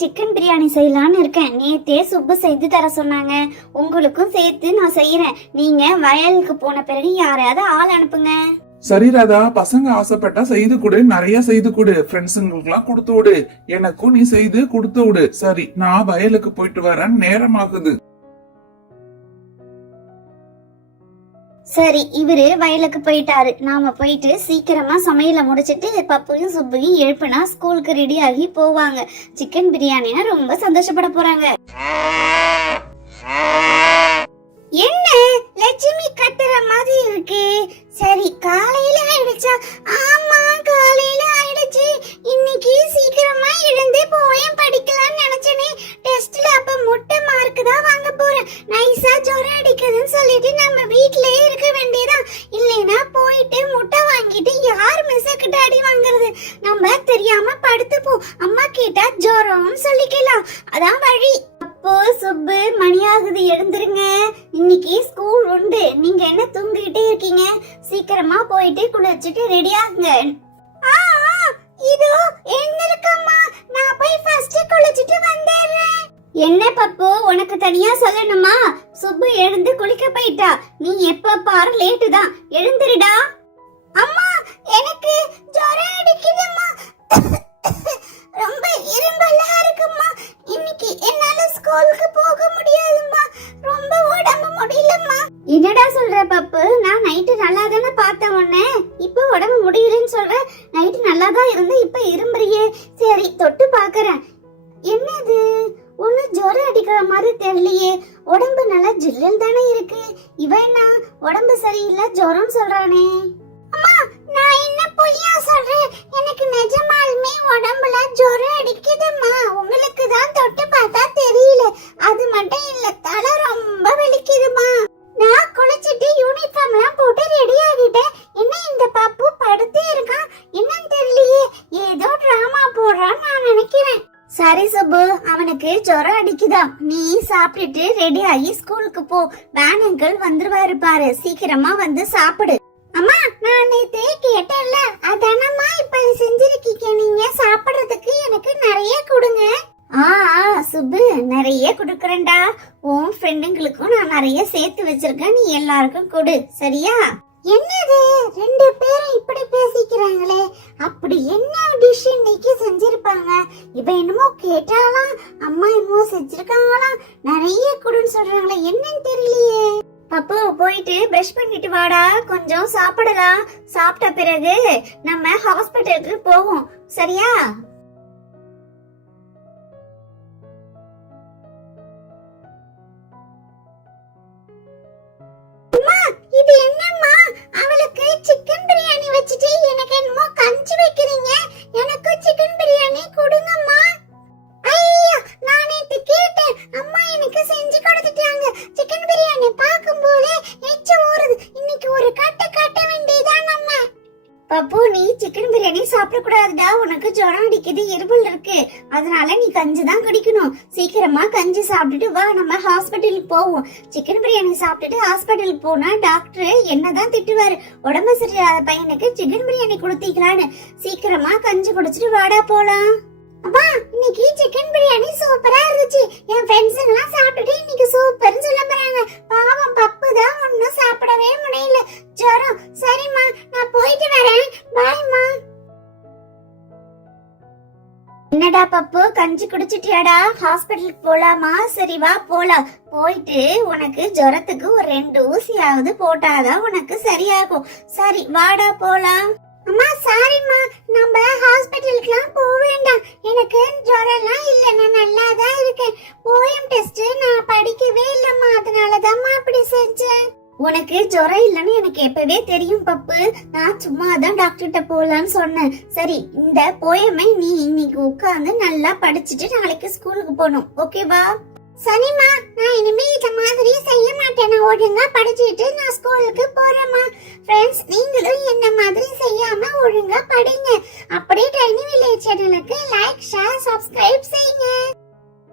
Chicken biryani செய்யலான்னு இருக்கேன். நேத்தே சுப்பு செய்து தர சொன்னாங்க. உங்களுக்கும் சேர்த்து நான் செய்யறேன். நீங்க வயலுக்கு போன பிறகு யாரையாவது ஆள் அனுப்புங்க. சரி ராதா, பசங்க ஆசைப்பட்டா செய்து கொடு, நிறைய செய்து கொடு, ஃப்ரெண்ட்ஸுங்களுக்கு எல்லாம் கொடுத்து விடு, எனக்கும் நீ செய்து கொடுத்து விடு. சரி, நான் வயலுக்கு போயிட்டு வரேன், நேரம் ஆகுது. சரி, இவரு வயலுக்கு போயிட்டாரு. நாம போயிட்டு சீக்கிரமா சமையல முடிச்சிட்டு பப்பையும் சுப்பையும் எழுப்புனா ஸ்கூலுக்கு ரெடி ஆகி போவாங்க. சிக்கன் பிரியாணினா ரொம்ப சந்தோஷப்பட போறாங்க. என்ன லட்சுமி கத்துற மாதிரி இருக்கு? சரி, காலையில ஆயிடுச்சா? ஆமா, காலையில ஆயிடுச்சு. இன்னைக்கு சீக்கிரமா எழுந்து போயம் படிக்கலாம்னு நினைச்சனே. டெஸ்ட்ல அப்ப முட்டை மார்க் தான் வாங்க போறேன். நைஸா ஜொரம் அடிக்குதுன்னு சொல்லிட்டு நம்ம வீட்லயே இருக்க வேண்டியதான். இல்லைன்னா போயிட்டு முட்டை வாங்கிட்டு யார் மிஸ்ஸுக்கிட்ட அடி வாங்குறது? நம்ம தெரியாம படுத்துப்போம். அம்மா கேட்டா ஜொரம்னு சொல்லிக்கலாம். அதான் வழி. அப்போ சுப்பு, மணியாகுது, எழுந்துருங்க. இன்னைக்கு ஸ்கூல் உண்டு. நீங்க என்ன தூங்கிட்டே இருக்கீங்க? சீக்கிரமா போயிட்டு குளிச்சிட்டு ரெடி ஆகுங்க. இதோ எழுந்திருக்கம்மா, நான் போய் ஃபர்ஸ்ட் குளிச்சிட்டு வந்துடுறேன். என்ன பப்பு, உனக்கு தனியா சொல்லணுமா? சுப்பு எழுந்து குளிக்க போயிட்டா. நீ எப்ப பாரு லேட்டு தான். எழுந்திருடா. அம்மா, எனக்கு ஜொரம் அடிக்குதும்மா. ரொம்ப இரும்பலா இருக்குமா. இன்னைக்கு என்னால ஸ்கூலுக்கு போக முடியாதும்மா. ரொம்ப உடம்பு முடியலம்மா. என்னடா சொல்ற பப்பு? நான் நைட்டு நல்லா தானே பார்த்தேன் உன்னை. இப்போ உடம்பு முடியலன்னு சொல்ற. நைட்டு நல்லா தான் இருந்த, இப்ப இரும்புறியே. சரி, தொட்டு பாக்குறேன். என்னது, ஒண்ணு ஜொரம் அடிக்கிற மாதிரி தெரியலையே. உடம்பு நல்லா ஜில்லுன்னு தானே இருக்கு. இவன் என்ன உடம்பு சரியில்லை ஜொரம் சொல்றானே? அம்மா, நான் என்ன பொய்யா சொல்றேன்? எனக்கு நிஜமாலுமே உடம்புல ஜொரம் அடிக்குதும்மா. உங்களுக்கு தான் தொட்டு பார்த்தா தெரியல. அது மட்டும் இல்ல, தலை ரொம்ப வலிக்குதுமா. நான் குளிச்சிட்டு யூனிஃபார்ம் எல்லாம் போட்டு ரெடி ஆகிட்டேன். என்ன இந்த பாப்பு படுத்தே இருக்கான்? என்னன்னு தெரியலையே. ஏதோ டிராமா போடுறான்னு நான் நினைக்கிறேன். சரி சுப்பு, அவனுக்கு ஜொரம் அடிக்குதாம். நீ சாப்பிட்டுட்டு ரெடி ஆகி ஸ்கூலுக்கு போ. வேன் அங்கிள் வந்துருவாரு பாரு. சீக்கிரமா வந்து சாப்பிடு. அம்மா, நான் நேத்தே கேட்டேன்ல, அதானம்மா இப்ப செஞ்சிருக்கீங்க. நீங்க சாப்பிடுறதுக்கு எனக்கு நிறைய கொடுங்க. சுப்பு, நிறைய கொடுக்கறேன்டா. உன் ஃப்ரெண்டுங்களுக்கும் நான் நிறைய சேர்த்து வச்சிருக்கேன். நீ எல்லாருக்கும் கொடு, சரியா? என்னது, ரெண்டு பேரும் இப்படி பேசிக்கிறாங்களே. அப்படி என்ன டிஷ் இன்னைக்கு செஞ்சிருப்பாங்க? இவ என்னமோ கேட்டாலாம், அம்மா என்னமோ செஞ்சிருக்காங்களாம். நிறைய கொடுன்னு சொல்றாங்களே, என்னன்னு தெரியலையே. பப்பு, போயிட்டு பிரஷ் பண்ணிட்டு வாடா. கொஞ்சம் சாப்பிடலாம். சாப்பிட்ட பிறகு நம்ம ஹாஸ்பிட்டலுக்கு போவோம், சரியா? இது என்னம்மா, அவளுக்கு சிக்கன் பிரியாணி வச்சிட்டு எனக்கு என்னமோ கஞ்சி வைக்கிறீங்க. எனக்கு சிக்கன் பிரியாணி கொடுங்கம்மா. ஐயா, நான் நேத்து கேட்டேன், அம்மா எனக்கு செஞ்சு கொடுத்துட்டாங்க. சிக்கன் பிரியாணி பாக்கும்போதே எச்ச ஊறுது. இன்னைக்கு ஒரு கட்ட கட்ட வேண்டியதான் நம்ம. பப்பு, நீ சிக்கன் பிரியாணி சாப்பிட கூடாதுடா. உனக்கு ஜுரம் அடிக்குது, இருமல் இருக்கு. அதனால நீ கஞ்சி தான் குடிக்கணும். சீக்கிரமா கஞ்சி சாப்பிட்டுட்டு வா, நம்ம ஹாஸ்பிட்டலுக்கு போவோம். சிக்கன் பிரியாணி சாப்பிட்டுட்டு ஹாஸ்பிட்டலுக்கு போனா டாக்டர் என்னதான் திட்டுவாரு. உடம்பு சரியில்லாத பையனுக்கு சிக்கன் பிரியாணி கொடுத்தீங்களான்னு. சீக்கிரமா கஞ்சி குடிச்சிட்டு வாடா போலாம். அப்பா, இன்னைக்கு சிக்கன் பிரியாணி சூப்பரா இருந்துச்சு. என் ஃப்ரெண்ட்ஸ் எல்லாம் சாப்பிட்டுட்டு இன்னைக்கு சூப்பர்னு சொல்ல போறாங்க. பாவம் பப்பு தான் ஒன்னும் சாப்பிடவே முடியல, ஜுரம். சரிம்மா, நான் போயிட்டு வரேன். பாய்மா. என்னடா பப்பு, கஞ்சி குடிச்சிட்டியாடா? ஹாஸ்பிட்டலுக்கு போலாமா? சரி வா போலாம். போயிட்டு உனக்கு ஜுரத்துக்கு ஒரு 2 ஊசியாவது போட்டாதான் உனக்கு சரியாகும். சரி வாடா போலாம். அம்மா, சாரிம்மா, நம்ம ஹாஸ்பிட்டலுக்குலாம் போக வேண்டாம். எனக்கு ஜுரம்லாம் இல்ல, நான் நல்லா தான் இருக்கேன். போயம் டெஸ்ட் நான் படிக்கவே இல்லம்மா, அதனாலதாம்மா அப்படி செஞ்சேன். உனக்கு ஜுரம் இல்லன்னு எனக்கு எப்பவே தெரியும் பப்பு. நான் சும்மா தான் டாக்டர்கிட்ட போலான்னு சொன்னேன். சரி, இந்த போயமை நீ இன்னைக்கு உட்கார்ந்து நல்லா படிச்சுட்டு நாளைக்கு ஸ்கூலுக்கு போகணும், ஓகேவா? சரிம்மா, நான் இனிமே இந்த மாதிரி செய்ய மாட்டேன். நான் ஒழுங்கா படிச்சுட்டு நான் ஸ்கூலுக்கு போறேம்மா. ஃப்ரெண்ட்ஸ், நீங்களும் என்ன மாதிரி செய்யாம ஒழுங்கா படிங்க. அப்படியே டைனி வில்லேஜ் சேனலுக்கு லைக், ஷேர், சப்ஸ்கிரைப் செய்யுங்க.